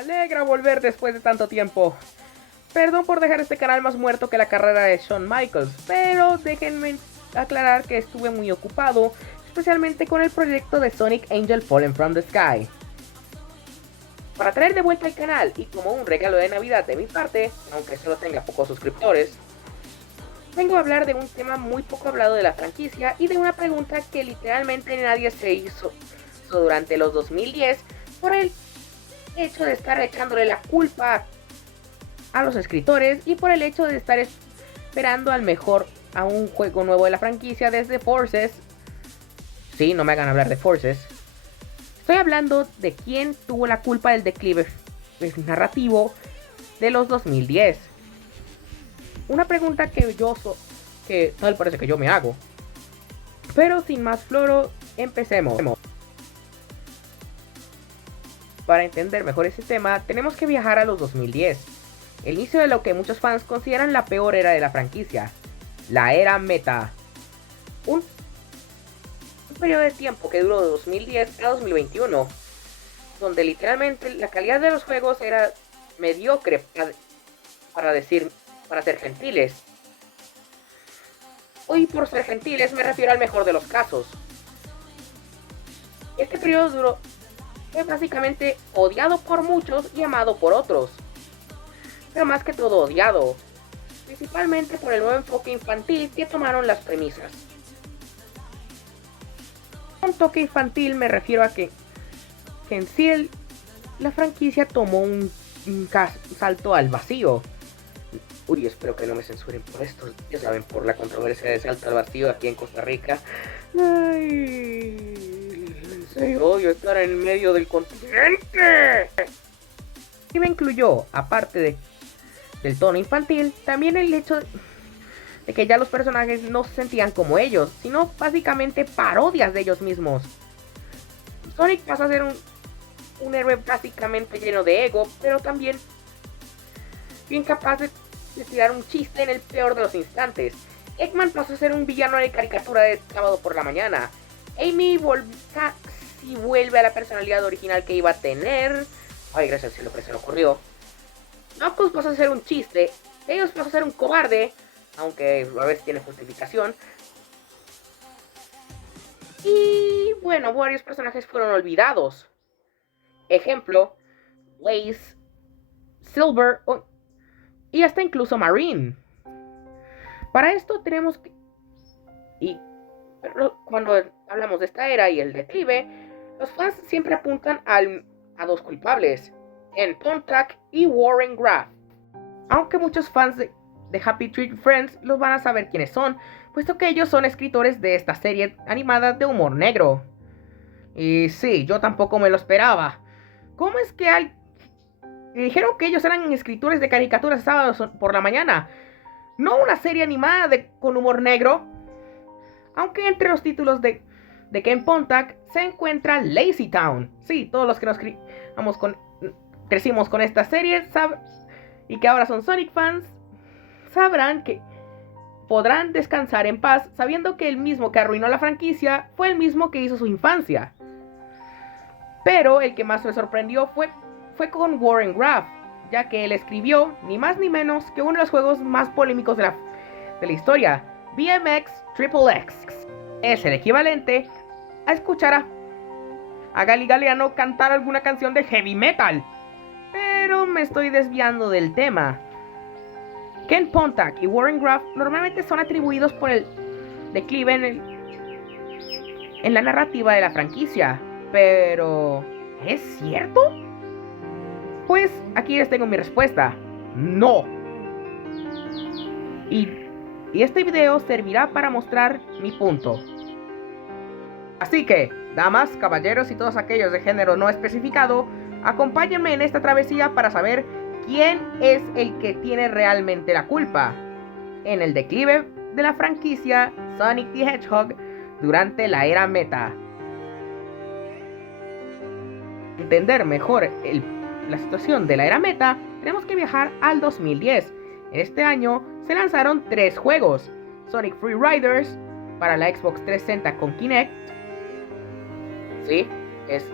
alegra volver después de tanto tiempo. Perdón por dejar este canal más muerto que la carrera de Shawn Michaels, pero déjenme aclarar que estuve muy ocupado, especialmente con el proyecto de Sonic Angel Fallen from the Sky. Para traer de vuelta al canal y como un regalo de Navidad de mi parte, aunque solo tenga pocos suscriptores, vengo a hablar de un tema muy poco hablado de la franquicia y de una pregunta que literalmente nadie se hizo durante los 2010 por el hecho de estar echándole la culpa a los escritores y por el hecho de estar esperando a un juego nuevo de la franquicia desde Forces. Sí, no me hagan hablar de Forces. Estoy hablando de quién tuvo la culpa del declive narrativo de los 2010. Una pregunta que tal parece que yo me hago. Pero sin más floro, empecemos. Para entender mejor ese tema, tenemos que viajar a los 2010, el inicio de lo que muchos fans consideran la peor era de la franquicia, la era meta. Un periodo de tiempo que duró de 2010 a 2021, donde literalmente la calidad de los juegos era mediocre, para ser gentiles. Hoy por ser gentiles me refiero al mejor de los casos. Este periodo fue básicamente odiado por muchos y amado por otros. Pero más que todo odiado, principalmente por el nuevo enfoque infantil que tomaron las premisas. Con toque infantil me refiero a que en sí la franquicia tomó un salto al vacío. Uy, espero que no me censuren por esto, ya saben, por la controversia de salto al vacío aquí en Costa Rica. Ay, en serio odio estar en medio del continente. Y me incluyó, aparte del tono infantil, también el hecho de que ya los personajes no se sentían como ellos, sino básicamente parodias de ellos mismos. Sonic pasa a ser un héroe básicamente lleno de ego, pero también bien capaz de tirar un chiste en el peor de los instantes. Eggman pasó a ser un villano de caricatura de sábado por la mañana. Amy casi vuelve a la personalidad original que iba a tener. Ay, gracias al cielo que se le ocurrió. Knuckles pasó a ser un chiste. Tails pasó a ser un cobarde, aunque a veces tiene justificación. Y bueno, varios personajes fueron olvidados. Ejemplo, Blaze, Silver y hasta incluso Marine. Para esto tenemos que... cuando hablamos de esta era y el declive, los fans siempre apuntan a dos culpables, Ken Pontac y Warren Graff. Aunque muchos fans de Happy Tree Friends los van a saber quiénes son, puesto que ellos son escritores de esta serie animada de humor negro. Y sí, yo tampoco me lo esperaba. ¿Cómo es que dijeron que ellos eran escritores de caricaturas sábados por la mañana? No una serie animada con humor negro. Aunque entre los títulos de Ken Pontac se encuentra Lazy Town. Sí, todos los que crecimos con esta serie y que ahora son Sonic fans sabrán que podrán descansar en paz sabiendo que el mismo que arruinó la franquicia fue el mismo que hizo su infancia. Pero el que más me sorprendió fue con Warren Graff, ya que él escribió ni más ni menos que uno de los juegos más polémicos de la historia, BMX Triple X. Es el equivalente a escuchar a Gali Galeano cantar alguna canción de heavy metal. Pero me estoy desviando del tema. Ken Pontac y Warren Graff normalmente son atribuidos por el declive en la narrativa de la franquicia. Pero ¿es cierto? Pues aquí les tengo mi respuesta. No. Y este video servirá para mostrar mi punto. Así que, damas, caballeros y todos aquellos de género no especificado, acompáñenme en esta travesía para saber quién es el que tiene realmente la culpa en el declive de la franquicia Sonic the Hedgehog durante la era meta. Entender mejor la situación de la era meta, tenemos que viajar al 2010. En este año se lanzaron 3 juegos: Sonic Free Riders para la Xbox 360 con Kinect. Sí, es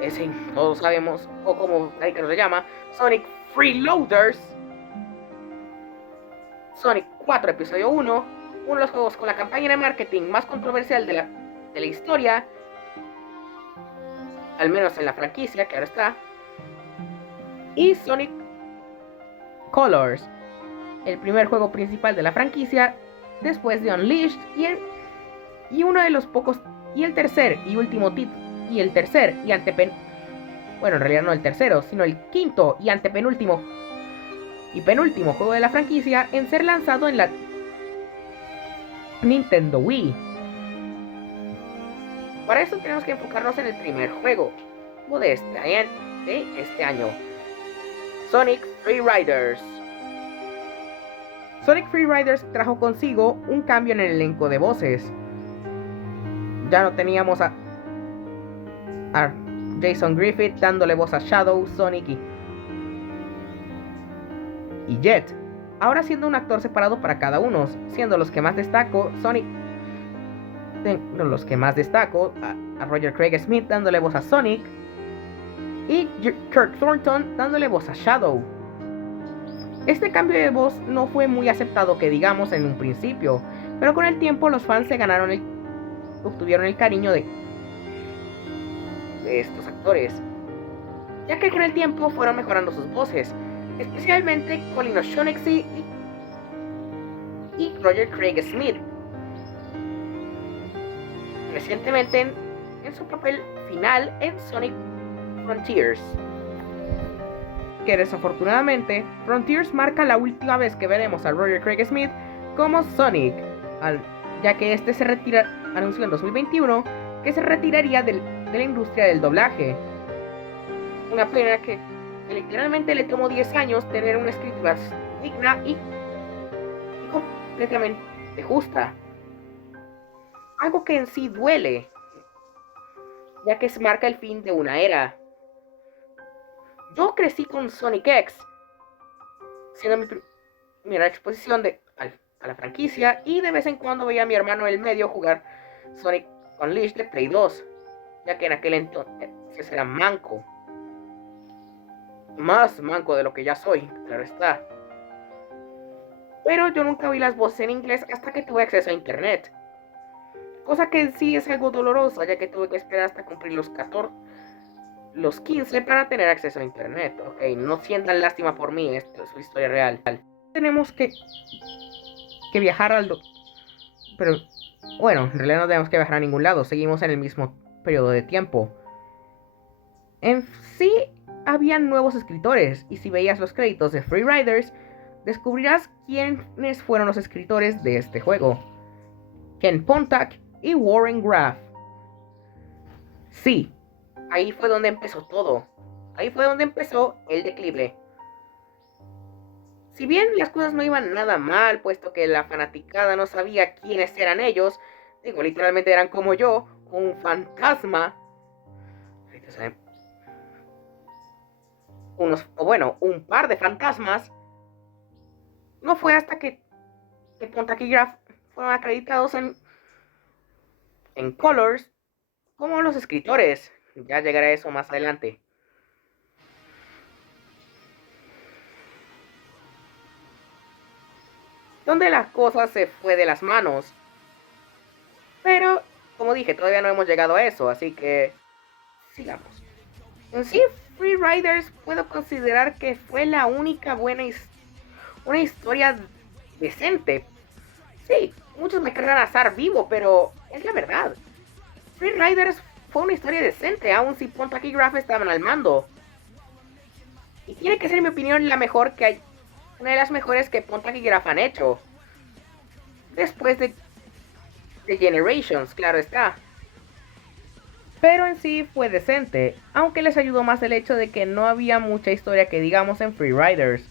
ese todos sabemos, o como hay que se llama, Sonic Freeloaders. Sonic 4 Episodio 1, uno de los juegos con la campaña de marketing más controversial de la historia, al menos en la franquicia, que ahora está. Y Sonic Colors, el primer juego principal de la franquicia después de Unleashed, y uno de los pocos, y el tercer y último título, y el tercer y bueno, en realidad no el tercero, sino el quinto y antepenúltimo y penúltimo juego de la franquicia en ser lanzado en la Nintendo Wii. Para eso tenemos que enfocarnos en el primer juego de este año, Sonic Freeriders. Sonic Freeriders trajo consigo un cambio en el elenco de voces. Ya no teníamos a Jason Griffith dándole voz a Shadow, Sonic y Jet, ahora siendo un actor separado para cada uno, siendo los que más destaco a Roger Craig Smith dándole voz a Sonic y Kirk Thornton dándole voz a Shadow. Este cambio de voz no fue muy aceptado que digamos en un principio, pero con el tiempo los fans obtuvieron el cariño de estos actores, ya que con el tiempo fueron mejorando sus voces, especialmente Colin O'Shaughnessy y Roger Craig Smith, recientemente en su papel final en Sonic Frontiers. Que desafortunadamente, Frontiers marca la última vez que veremos a Roger Craig Smith como Sonic, ya que este anunció en 2021 que se retiraría de la industria del doblaje. Una pena que literalmente le tomó 10 años tener una escritura digna y completamente justa. Algo que en sí duele, ya que se marca el fin de una era. Yo crecí con Sonic X, siendo mi primera exposición a la franquicia, y de vez en cuando veía a mi hermano el medio jugar Sonic Unleashed de Play 2, ya que en aquel entonces era manco. Más manco de lo que ya soy, claro está. Pero yo nunca vi las voces en inglés hasta que tuve acceso a internet. Cosa que en sí es algo dolorosa, ya que tuve que esperar hasta cumplir los 15 para tener acceso a internet. Ok, no sientan lástima por mí, esto es su historia real. Tenemos que viajar pero bueno, en realidad no tenemos que viajar a ningún lado, seguimos en el mismo periodo de tiempo. En sí, habían nuevos escritores, y si veías los créditos de Freeriders, descubrirás quiénes fueron los escritores de este juego: Ken Pontac y Warren Graff. Sí, ahí fue donde empezó todo. Ahí fue donde empezó el declive. Si bien las cosas no iban nada mal, puesto que la fanaticada no sabía quiénes eran ellos, literalmente eran como yo, un fantasma. Un par de fantasmas. No fue hasta que Pontac y Graff fueron acreditados en Colors como los escritores. Ya llegaré a eso más adelante. Donde la cosa se fue de las manos. Pero, como dije, todavía no hemos llegado a eso, así que sigamos. En sí, Freeriders puedo considerar que fue la única una historia decente. Sí, muchos me querrán asar vivo, pero es la verdad. Freeriders fue una historia decente, aun si Pontac y Graff estaban al mando. Y tiene que ser, en mi opinión, una de las mejores que Pontac y Graff han hecho. Después de Generations, claro está. Pero en sí fue decente, aunque les ayudó más el hecho de que no había mucha historia que digamos en Freeriders,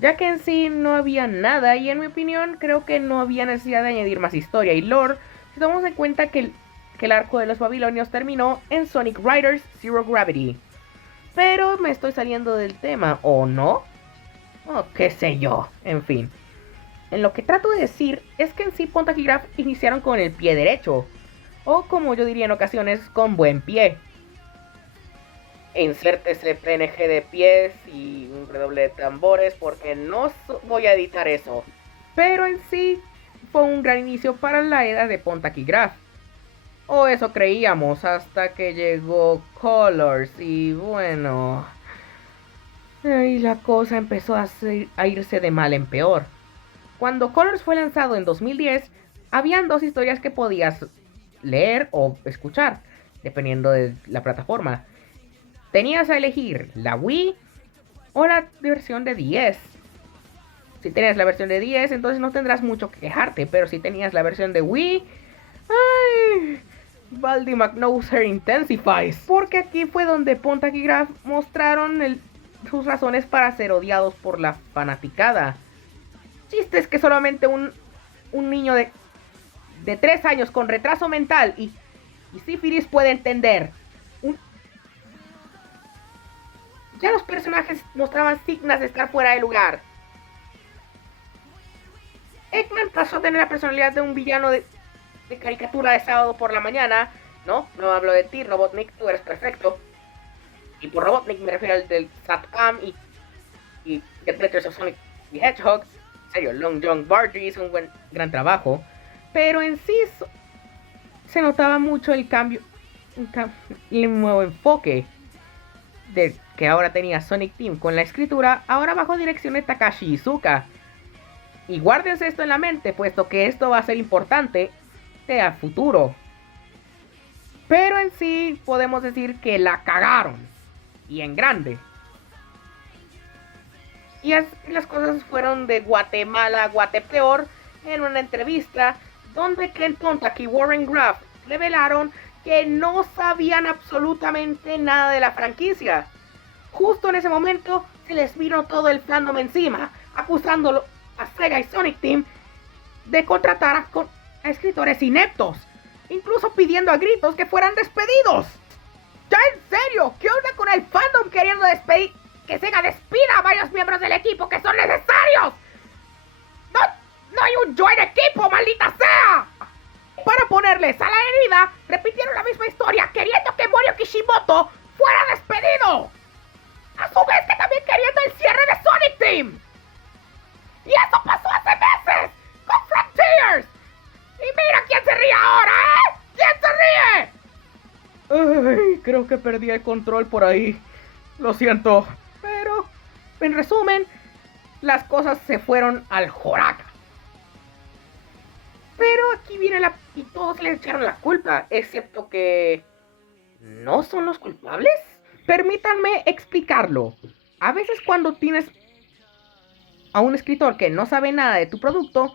ya que en sí no había nada, y en mi opinión creo que no había necesidad de añadir más historia y lore, si tomamos en cuenta que el arco de los babilonios terminó en Sonic Riders Zero Gravity. Pero me estoy saliendo del tema, ¿o no? O qué sé yo, en fin. En lo que trato de decir es que en sí Pontac y Graff iniciaron con el pie derecho, o como yo diría en ocasiones, con buen pie. insértese PNG de pies y un redoble de tambores porque no voy a editar eso. Pero en sí fue un gran inicio para la era de Pontac y Graph. O eso creíamos hasta que llegó Colors y bueno... Y la cosa empezó a irse de mal en peor. Cuando Colors fue lanzado en 2010, habían dos historias que podías leer o escuchar, dependiendo de la plataforma. Tenías a elegir la Wii o la versión de 10. Si tenías la versión de 10, entonces no tendrás mucho que quejarte, pero si tenías la versión de Wii... ¡Ay! Baldi McNoser intensifies. Porque aquí fue donde Pontac y Graph mostraron sus razones para ser odiados por la fanaticada. Chiste es que solamente un niño de 3 años con retraso mental y sífilis puede entender. Ya los personajes mostraban signos de estar fuera de lugar. Eggman pasó a tener la personalidad de un villano de caricatura de sábado por la mañana. No hablo de ti, Robotnik, tú eres perfecto. Y por Robotnik me refiero al del Satcam y Get Letters of Sonic the Hedgehog. En serio, Long John Bardry hizo un gran trabajo. Pero en sí se notaba mucho el cambio, el nuevo enfoque de que ahora tenía Sonic Team con la escritura, ahora bajo dirección de Takashi Iizuka. Y guárdense esto en la mente, puesto que esto va a ser importante a futuro. Pero en sí podemos decir que la cagaron. Y en grande. Y las cosas fueron de Guatemala a Guatepeor en una entrevista donde Ken Pontac y Warren Graph revelaron que no sabían absolutamente nada de la franquicia. Justo en ese momento se les vino todo el fandom encima, acusándolo a Sega y Sonic Team de contratar a escritores ineptos, incluso pidiendo a gritos que fueran despedidos. ¡Ya en serio! ¿Qué onda con el fandom queriendo despedir? ¡Que Sega despida a varios miembros del equipo que son necesarios! ¡No hay un join equipo, maldita sea! Para ponerles a la herida, repitieron la misma historia, queriendo que Morio Kishimoto fuera despedido. A su vez que también queriendo el cierre de Sonic Team. Y eso pasó hace meses, con Frontiers. Y mira quién se ríe ahora, ¿eh? ¿Quién se ríe? Ay, creo que perdí el control por ahí. Lo siento. Pero, en resumen, las cosas se fueron al joraca. Pero aquí viene y todos le echaron la culpa, excepto que... ¿no son los culpables? Permítanme explicarlo. A veces cuando tienes a un escritor que no sabe nada de tu producto,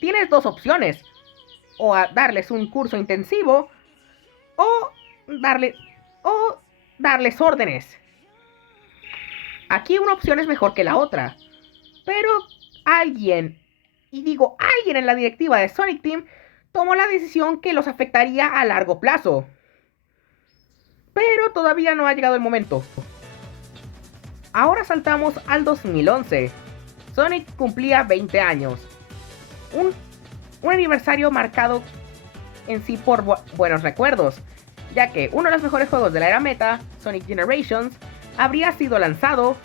tienes dos opciones. O darles un curso intensivo, o darles órdenes. Aquí una opción es mejor que la otra. Pero alguien en la directiva de Sonic Team tomó la decisión que los afectaría a largo plazo. Pero todavía no ha llegado el momento. Ahora saltamos al 2011. Sonic cumplía 20 años. Un aniversario marcado en sí por buenos recuerdos, ya que uno de los mejores juegos de la era meta, Sonic Generations, habría sido lanzado,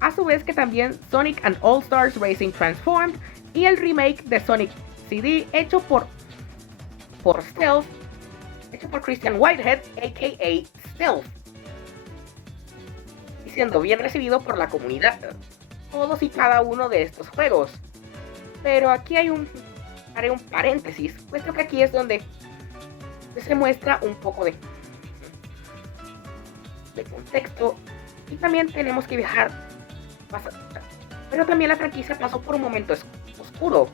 a su vez que también Sonic and All Stars Racing Transformed y el remake de Sonic CD hecho por Christian Whitehead, a.k.a. Stealth, y siendo bien recibido por la comunidad, todos y cada uno de estos juegos. Pero aquí haré un paréntesis, puesto que aquí es donde se muestra un poco de contexto, y también tenemos que viajar pero también la franquicia pasó por un momento oscuro,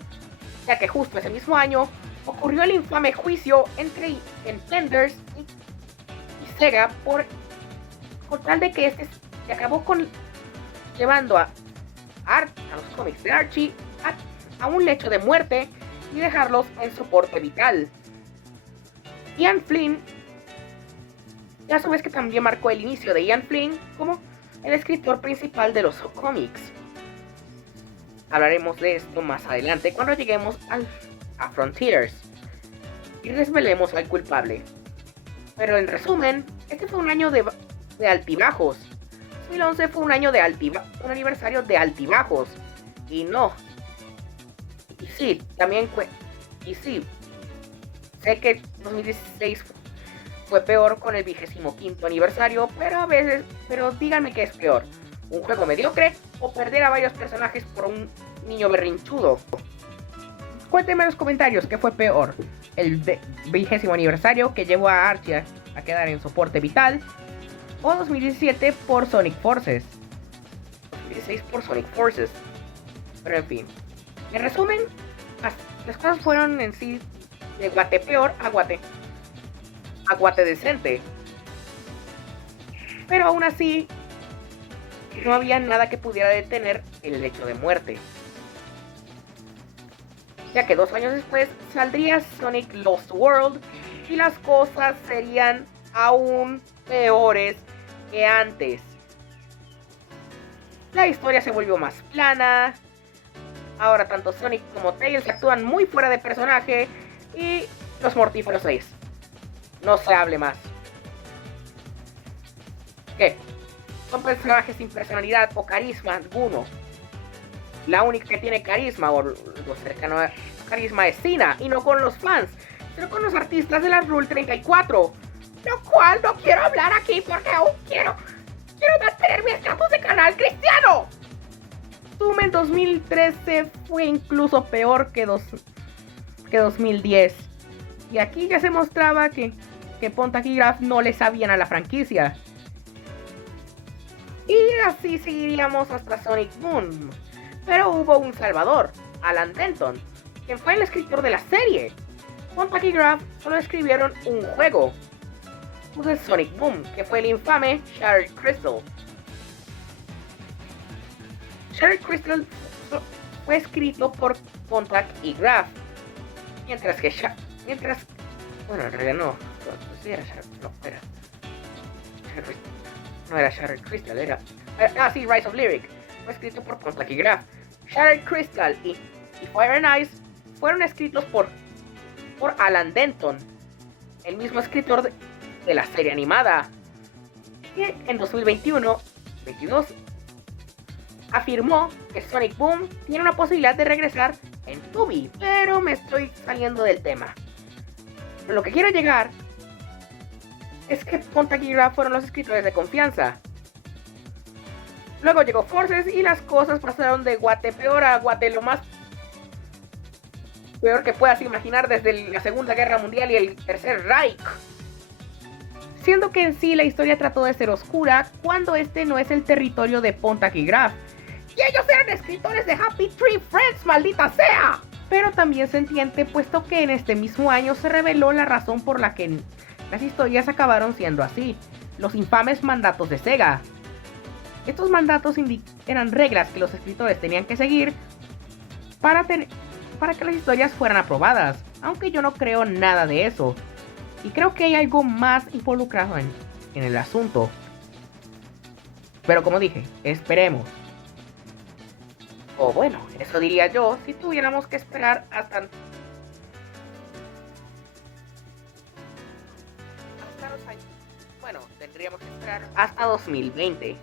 ya que justo ese mismo año ocurrió el infame juicio entre Nintenders y Sega por tal de que este se acabó llevando a los cómics de Archie a un lecho de muerte y dejarlos en soporte vital. Ian Flynn, y a su vez que también marcó el inicio de Ian Flynn como el escritor principal de los cómics. Hablaremos de esto más adelante cuando lleguemos a Frontiers y desvelemos al culpable. Pero en resumen, este fue un año de altibajos. 2011 fue un año de un aniversario de altibajos. Y no. Y sí, también y sí, sé que 2016 fue peor con el 25º aniversario, pero díganme qué es peor. ¿Un juego mediocre o perder a varios personajes por un niño berrinchudo? Cuéntenme en los comentarios qué fue peor. El 20º aniversario que llevó a Archie a quedar en soporte vital, o 2017 por Sonic Forces. 2016 por Sonic Forces. Pero en fin. En resumen, las cosas fueron en sí de guate peor a guate decente. Pero aún así, no había nada que pudiera detener el hecho de muerte. Ya que 2 años después saldría Sonic Lost World y las cosas serían aún peores que antes. La historia se volvió más plana. Ahora tanto Sonic como Tails actúan muy fuera de personaje y los mortíferos 6. No se hable más. ¿Qué? Son personajes sin personalidad o carisma alguno. La única que tiene carisma o lo cercano a carisma es Cena, y no con los fans, sino con los artistas de la Rule 34. Lo cual no quiero hablar aquí porque aún quiero mantener mi estatus de canal cristiano. Zoom en 2013 fue incluso peor que 2010. Y aquí ya se mostraba que Pontac y Graff no le sabían a la franquicia. Y así seguiríamos hasta Sonic Boom. Pero hubo un salvador, Alan Denton, quien fue el escritor de la serie. Pontac y Graff solo escribieron un juego, de Sonic Boom, que fue el infame Shattered Crystal. Shattered Crystal fue escrito por Pontac y Graff, mientras bueno, en realidad no era Shattered Crystal, era sí, Rise of Lyric, fue escrito por Pontac y Graff. Shattered Crystal y Fire and Ice fueron escritos por Alan Denton, el mismo escritor de la serie animada, y en 2022 afirmó que Sonic Boom tiene una posibilidad de regresar en Tubi, pero me estoy saliendo del tema. Lo que quiero llegar es que Pontac y Graff fueron los escritores de confianza. Luego llegó Forces y las cosas pasaron de guate peor a guate lo más peor que puedas imaginar desde la Segunda Guerra Mundial y el Tercer Reich. Siendo que en sí la historia trató de ser oscura cuando este no es el territorio de Pontac y Graff. ¡Y ellos eran escritores de Happy Tree Friends, maldita sea! Pero también se entiende, puesto que en este mismo año se reveló la razón por la que las historias acabaron siendo así: los infames mandatos de Sega. Estos mandatos eran reglas que los escritores tenían que seguir para que las historias fueran aprobadas, aunque yo no creo nada de eso. Y creo que hay algo más involucrado en el asunto. Pero como dije, esperemos. O bueno, eso diría yo si tuviéramos que esperar hasta... Bueno, tendríamos que esperar hasta 2020.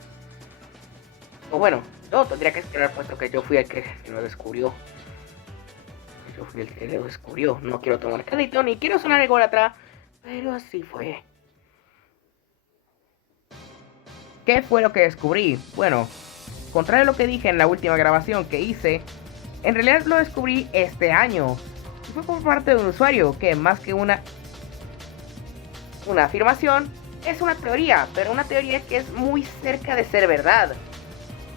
O bueno, yo tendría que esperar puesto que yo fui el que lo descubrió. Yo fui el que lo descubrió. No quiero tomar crédito ni quiero sonar ególatra, pero así fue. ¿Qué fue lo que descubrí? Bueno, contrario a lo que dije en la última grabación que hice, en realidad lo descubrí este año. Y fue por parte de un usuario que, más que una afirmación, es una teoría, pero una teoría que es muy cerca de ser verdad.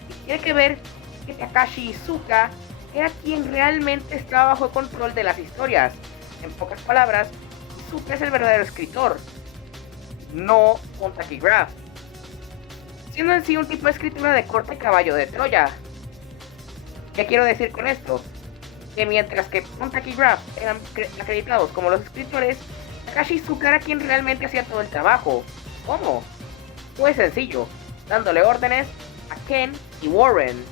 Y tiene que ver que Takashi Iizuka era quien realmente estaba bajo control de las historias. En pocas palabras, Iizuka es el verdadero escritor, no Pontac y Graff, siendo en sí un tipo de escritura de corte caballo de Troya. ¿Qué quiero decir con esto? Que mientras que Pontac y Graff eran acreditados como los escritores, Takashi Iizuka era quien realmente hacía todo el trabajo. ¿Cómo? Muy sencillo, dándole órdenes a Ken y Warren.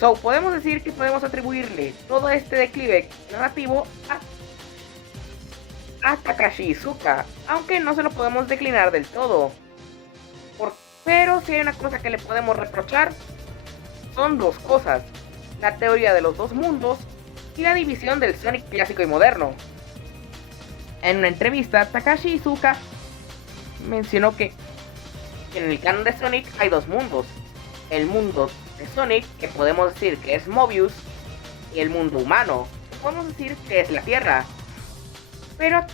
So, podemos decir que podemos atribuirle todo este declive narrativo a Takashi Iizuka, aunque no se lo podemos declinar del todo. Pero si hay una cosa que le podemos reprochar, son dos cosas: la teoría de los dos mundos y la división del Sonic clásico y moderno. En una entrevista, Takashi Iizuka mencionó que en el canon de Sonic hay dos mundos: el mundo de Sonic, que podemos decir que es Mobius, y el mundo humano, que podemos decir que es la Tierra. Pero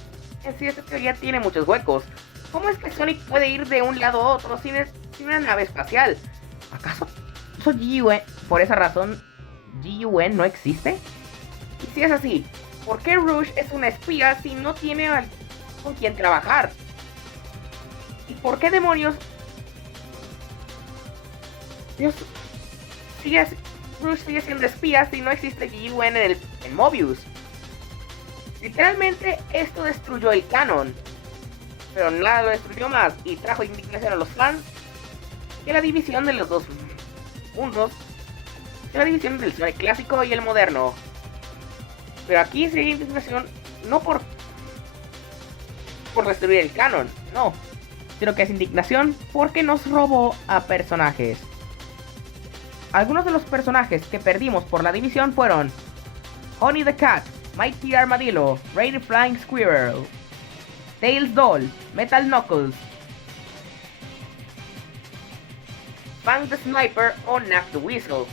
en sí esta teoría tiene muchos huecos. ¿Cómo es que Sonic puede ir de un lado a otro sin una nave espacial? ¿Acaso GUN? Por esa razón, GUN no existe. Y si es así, ¿por qué Rouge es una espía si no tiene con quien trabajar? ¿Y por qué demonios Rouge sigue siendo espía si no existe GUN en Mobius? Literalmente esto destruyó el canon, pero nada lo destruyó más y trajo indignación a los fans que la división de los dos mundos, que la división del Sonic clásico y el moderno. Pero aquí sigue indignación no por destruir el canon, no, sino que es indignación porque nos robó a personajes. Algunos de los personajes que perdimos por la división fueron Honey the Cat, Mighty Armadillo, Rainy Flying Squirrel, Tails Doll, Metal Knuckles, Fang the Sniper o Knack the Weasel,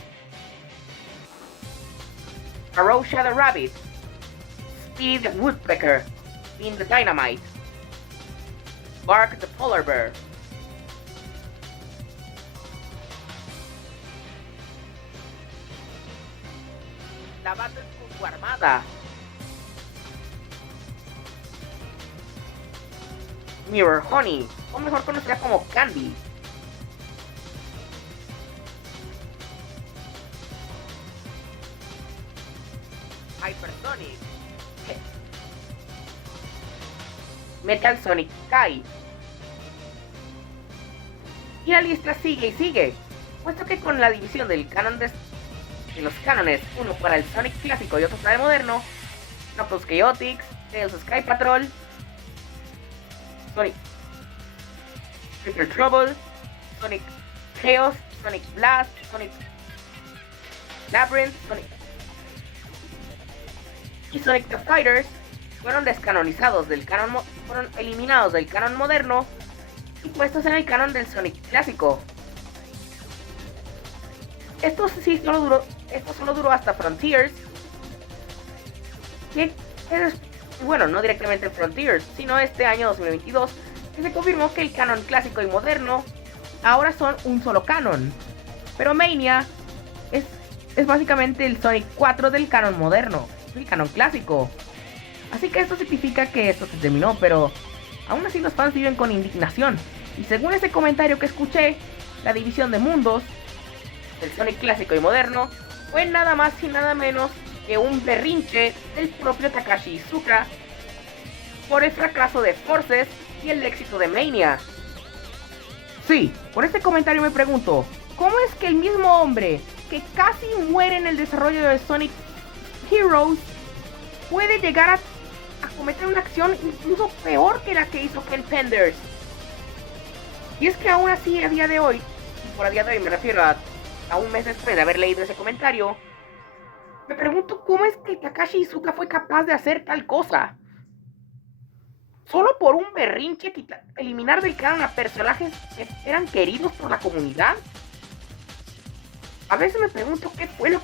Arosha the Rabbit, Speed the Woodpecker, Bean the Dynamite, Bark the Polar Bear. La Battle Cuckoo Armada, Mirror Honey, o mejor conocida como Candy, Hypersonic, Metal Sonic Kai. Y la lista sigue y sigue, puesto que con la división del canon de los cánones, uno para el Sonic clásico y otro para el moderno, Knuckles Chaotix, Tails Sky Patrol, Sonic Triple Trouble, Sonic Chaos, Sonic Blast, Sonic Labyrinth, y Sonic the Fighters fueron descanonizados del canon, fueron eliminados del canon moderno y puestos en el canon del Sonic clásico. Esto solo duró hasta Frontiers, bueno, no directamente en Frontiers, sino este año 2022, que se confirmó que el canon clásico y moderno ahora son un solo canon. Pero Mania es básicamente el Sonic 4 del canon moderno, el canon clásico. Así que esto significa que esto se terminó, pero aún así los fans viven con indignación. Y según ese comentario que escuché, la división de mundos del Sonic clásico y moderno fue nada más y nada menos que un berrinche del propio Takashi Iizuka por el fracaso de Forces y el éxito de Mania. Sí, por este comentario me pregunto, ¿cómo es que el mismo hombre que casi muere en el desarrollo de Sonic Heroes puede llegar a cometer una acción incluso peor que la que hizo Ken Penders? Y es que aún así, a día de hoy, y por a día de hoy me refiero a un mes después de haber leído ese comentario, me pregunto cómo es que Takashi Iizuka fue capaz de hacer tal cosa. Solo por un berrinche eliminar del canon a personajes que eran queridos por la comunidad. A veces me pregunto qué fue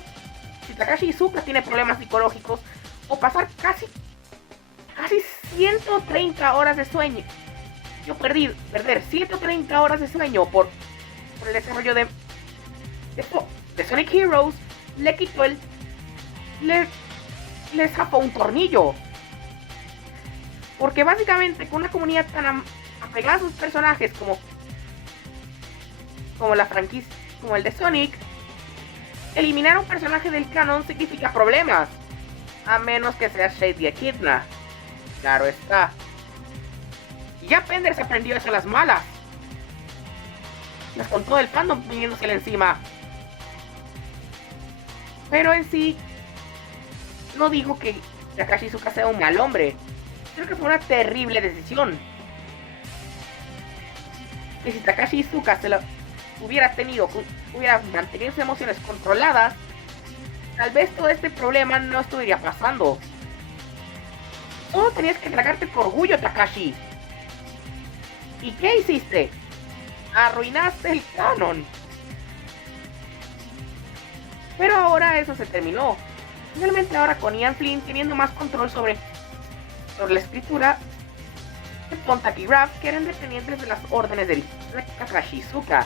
si Takashi Iizuka tiene problemas psicológicos o pasar casi 130 horas de sueño. Perder 130 horas de sueño por el desarrollo de Sonic Heroes le quitó le zafó un tornillo. Porque básicamente con una comunidad tan apegada a sus personajes como la franquicia, como el de Sonic, eliminar a un personaje del canon significa problemas. A menos que sea Shady Echidna. Claro está. Y ya Penders aprendió eso a las malas. Con todo el fandom viniéndosele encima. Pero en sí, no digo que Takashi Iizuka sea un mal hombre. Creo que fue una terrible decisión. Y si Takashi Iizuka hubiera mantenido sus emociones controladas, tal vez todo este problema no estuviera pasando. Solo tenías que tragarte tu orgullo, Takashi. ¿Y qué hiciste? Arruinaste el canon. Pero ahora eso se terminó. Finalmente ahora con Ian Flynn teniendo más control sobre la escritura de Pontak y Graf, que eran dependientes de las órdenes de Takashi Iizuka.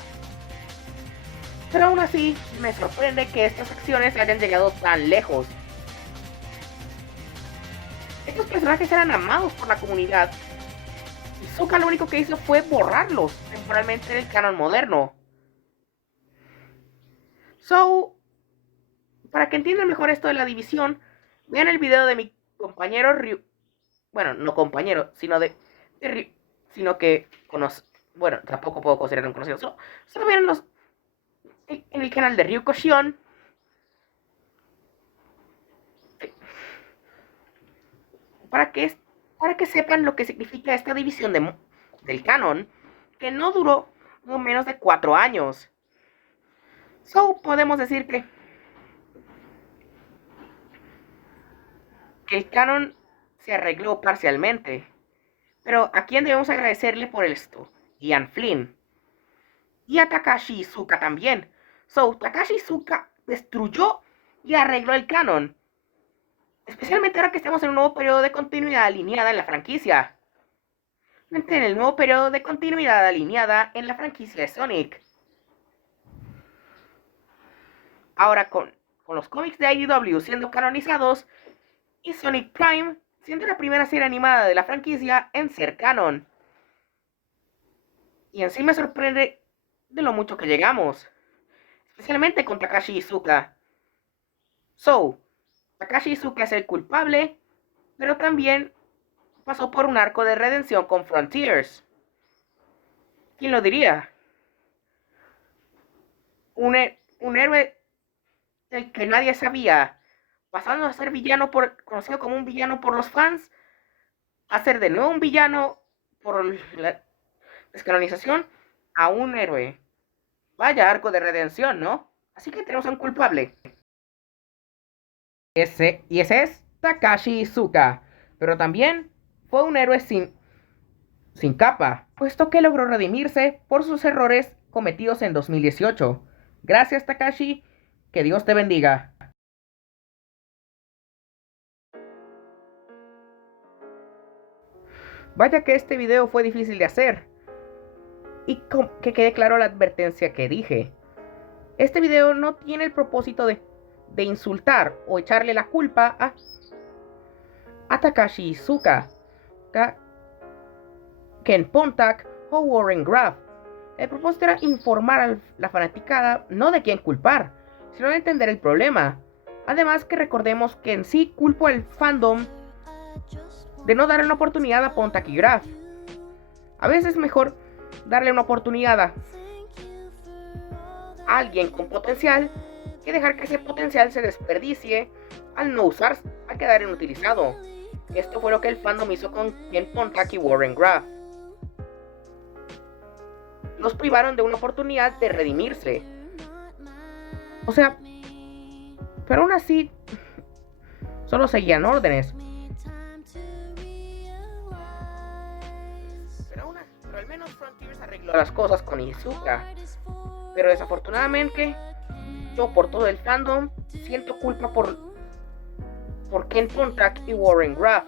Pero aún así, me sorprende que estas acciones hayan llegado tan lejos. Estos personajes eran amados por la comunidad. Iizuka lo único que hizo fue borrarlos temporalmente del canon moderno. Para que entiendan mejor esto de la división, vean el video de mi compañero Ryu. Bueno, no compañero, sino que bueno, tampoco puedo considerar un conocido. Solo vean en el canal de Ryu Koshion. Para que sepan lo que significa esta división del canon, que no duró menos de 4 años. Podemos decir que el canon se arregló parcialmente. Pero ¿a quién debemos agradecerle por esto? Ian Flynn. Y a Takashi Iizuka también. Takashi Iizuka destruyó y arregló el canon. Especialmente ahora que estamos en un nuevo periodo de continuidad alineada en la franquicia. En el nuevo periodo de continuidad alineada en la franquicia de Sonic. Ahora con los cómics de IDW siendo canonizados y Sonic Prime siendo la primera serie animada de la franquicia en ser canon. Y en sí me sorprende de lo mucho que llegamos. Especialmente con Takashi Iizuka. Takashi Iizuka es el culpable, pero también pasó por un arco de redención con Frontiers. ¿Quién lo diría? Un héroe del que nadie sabía, pasando a ser conocido como un villano por los fans, a ser de nuevo un villano por la descanonización, a un héroe. Vaya arco de redención, ¿no? Así que tenemos a un culpable. Ese es Takashi Iizuka, pero también fue un héroe sin capa, puesto que logró redimirse por sus errores cometidos en 2018. Gracias, Takashi, que Dios te bendiga. Vaya que este video fue difícil de hacer. Y que quede claro la advertencia que dije. Este video no tiene el propósito de insultar o echarle la culpa a Takashi Iizuka, Ken Pontak o Warren Graf. El propósito era informar a la fanaticada no de quién culpar, sino de entender el problema. Además que recordemos que en sí culpo al fandom de no darle una oportunidad a Pontak y Graf. A veces es mejor darle una oportunidad a alguien con potencial que dejar que ese potencial se desperdicie al quedar inutilizado. Esto fue lo que el fandom hizo con Ken Pontak y Warren Graf. Los privaron de una oportunidad de redimirse. Pero aún así solo seguían órdenes. Pero al menos Frontiers arregló las cosas con Iizuka. Pero desafortunadamente, yo por todo el fandom siento culpa por Ken Pontak y Warren Graf.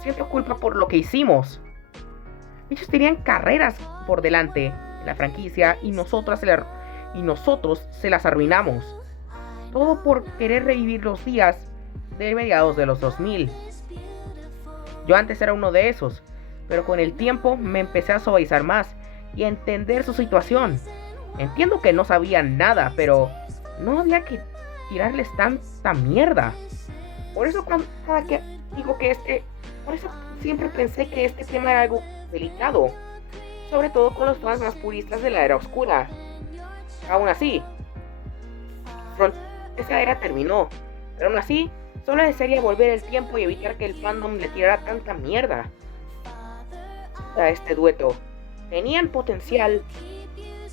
Siento culpa por lo que hicimos. Ellos tenían carreras por delante en la franquicia y nosotros se las arruinamos. Todo por querer revivir los días de mediados de los 2000. Yo antes era uno de esos, pero con el tiempo me empecé a suavizar más y a entender su situación. Entiendo que no sabían nada, pero no había que tirarles tanta mierda. Por eso por eso siempre pensé que este tema era algo delicado, sobre todo con los fans más puristas de la era oscura. Aún así, esa era terminó, pero aún así Solo desearía volver el tiempo y evitar que el fandom le tirara tanta mierda a este dueto. Tenían potencial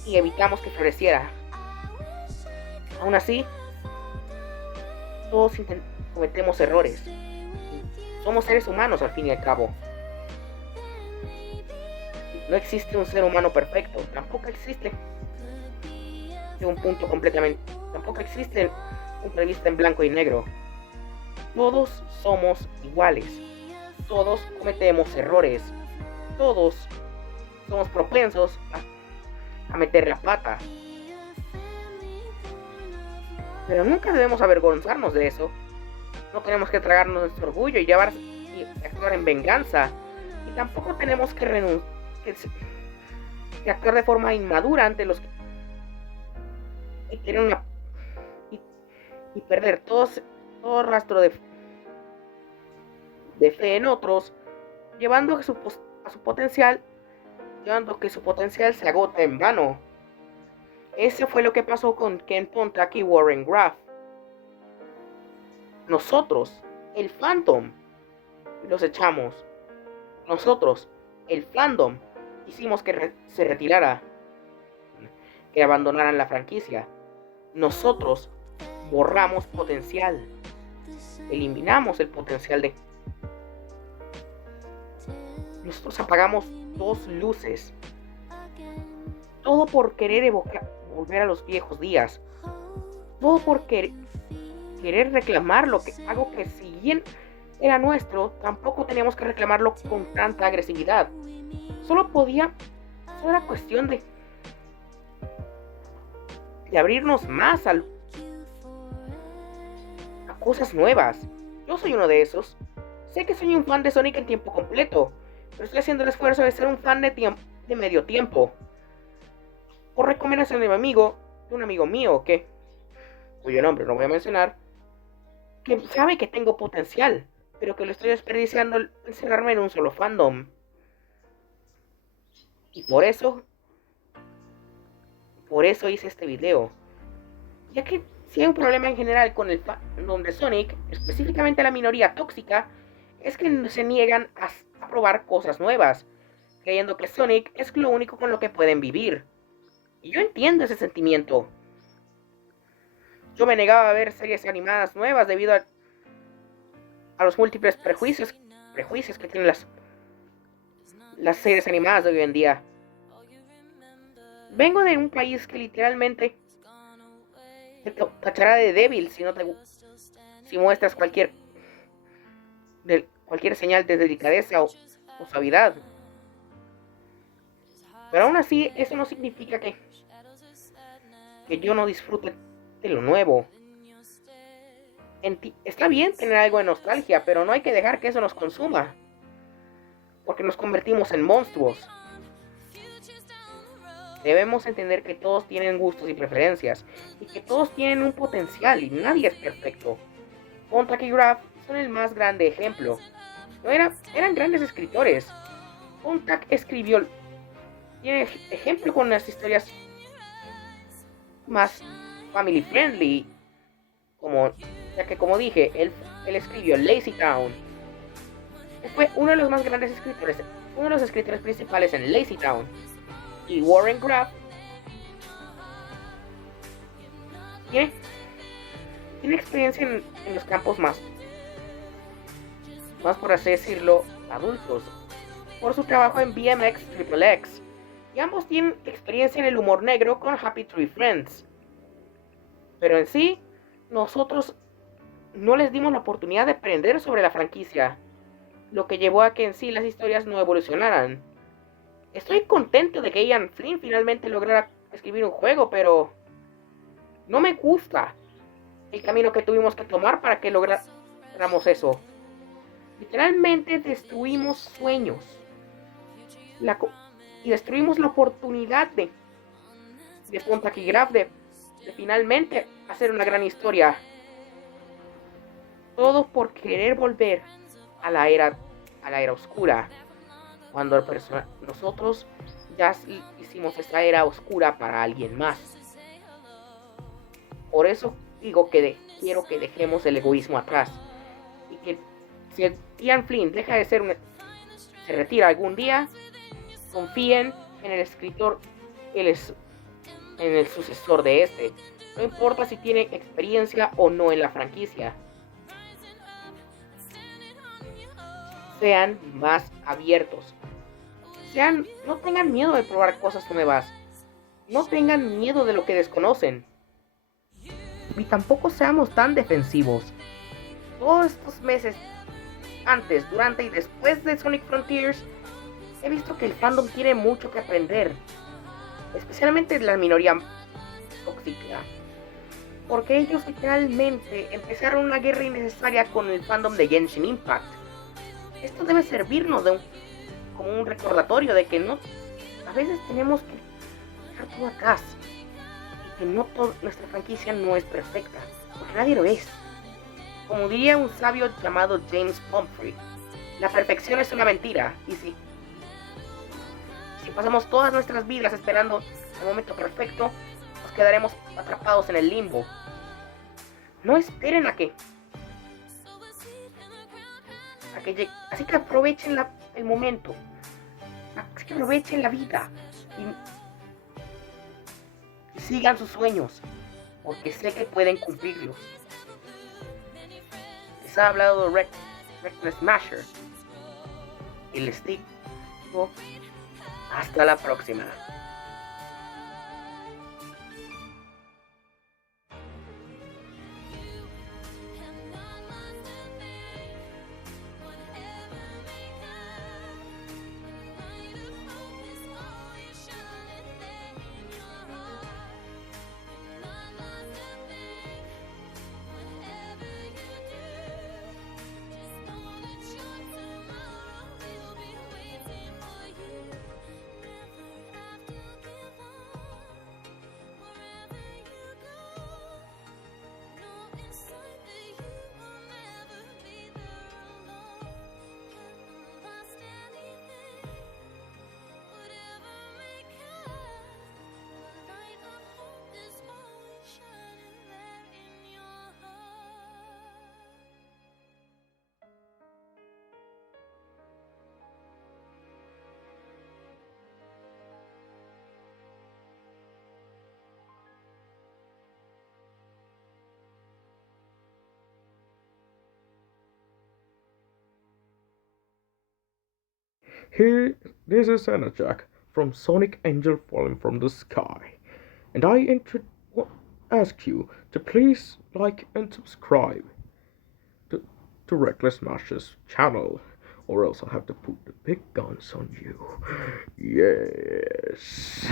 y evitamos que floreciera. Aún así, todos cometemos errores. Somos seres humanos al fin y al cabo. No existe un ser humano perfecto. Tampoco existe Tampoco existe un revista en blanco y negro. Todos somos iguales. Todos cometemos errores. Todos somos propensos a meter la pata. Pero nunca debemos avergonzarnos de eso. No tenemos que tragarnos nuestro orgullo y actuar en venganza. Y tampoco tenemos que actuar de forma inmadura ante los que quieren y perder todo rastro de fe en otros, llevando que su potencial se agote en vano. Eso fue lo que pasó con Ken Pontac y Warren Graff. Nosotros, el fandom, los echamos. Nosotros, el fandom, hicimos que se retirara, que abandonaran la franquicia. Nosotros borramos potencial, eliminamos el potencial de... Nosotros apagamos 2 luces. Todo por querer volver a los viejos días. Todo por querer reclamar algo que si bien era nuestro, tampoco teníamos que reclamarlo con tanta agresividad. Solo era cuestión de abrirnos más a cosas nuevas. Yo soy uno de esos. Sé que soy un fan de Sonic en tiempo completo, pero estoy haciendo el esfuerzo de ser un fan de medio tiempo. Por recomendación de un amigo mío cuyo nombre no voy a mencionar, que sabe que tengo potencial, pero que lo estoy desperdiciando al encerrarme en un solo fandom. Y por eso hice este video, ya que si hay un problema en general con el fandom de Sonic, específicamente la minoría tóxica, es que se niegan a probar cosas nuevas, creyendo que Sonic es lo único con lo que pueden vivir. Y yo entiendo ese sentimiento. Yo me negaba a ver series animadas nuevas debido a los múltiples prejuicios que tienen las series animadas de hoy en día. Vengo de un país que literalmente te tachará de débil si muestras cualquier señal de delicadeza o suavidad. Pero aún así, eso no significa que yo no disfrute de lo nuevo. Está bien tener algo de nostalgia, pero no hay que dejar que eso nos consuma, porque nos convertimos en monstruos. Debemos entender que todos tienen gustos y preferencias, y que todos tienen un potencial y nadie es perfecto. Pontac y Graff son el más grande ejemplo. Eran grandes escritores. Pontac tiene ejemplo con las historias más family friendly, ya que como dije, él escribió Lazy Town. Fue uno de los más grandes escritores, uno de los escritores principales en Lazy Town. Y Warren Graff tiene experiencia en los campos más por así decirlo, adultos, por su trabajo en BMX XXX. Y ambos tienen experiencia en el humor negro con Happy Tree Friends. Pero en sí, nosotros no les dimos la oportunidad de aprender sobre la franquicia, lo que llevó a que en sí las historias no evolucionaran. Estoy contento de que Ian Flynn finalmente lograra escribir un juego, pero no me gusta el camino que tuvimos que tomar para que lográramos eso. Literalmente destruimos sueños y destruimos la oportunidad de Pontac y Graff de finalmente hacer una gran historia. Todo por querer volver a la era oscura, cuando nosotros ya hicimos esa era oscura para alguien más. Por eso digo que quiero que dejemos el egoísmo atrás. y que si el Ian Flynn deja de ser se retira algún día, confíen en el escritor, en el sucesor de este. No importa si tiene experiencia o no en la franquicia. Sean más abiertos. No tengan miedo de probar cosas nuevas. No tengan miedo de lo que desconocen. Y tampoco seamos tan defensivos. Todos estos meses, antes, durante y después de Sonic Frontiers, he visto que el fandom tiene mucho que aprender. Especialmente la minoría tóxica. Porque ellos literalmente empezaron una guerra innecesaria con el fandom de Genshin Impact. Esto debe servirnos como un recordatorio de que a veces tenemos que dejar todo atrás. Y que nuestra franquicia no es perfecta. Porque nadie lo es. Como diría un sabio llamado James Pumphrey, la perfección es una mentira. Y si pasamos todas nuestras vidas esperando el momento perfecto, nos quedaremos atrapados en el limbo. No esperen así que aprovechen el momento. Así que aprovechen la vida. Y sigan sus sueños. Porque sé que pueden cumplirlos. Les ha hablado Reckless Smasher. Y les digo hasta la próxima. Hey, this is Jack from Sonic Angel Falling from the Sky, and I ask you to please like and subscribe to, to Reckless Mash's channel, or else I'll have to put the big guns on you. Yes.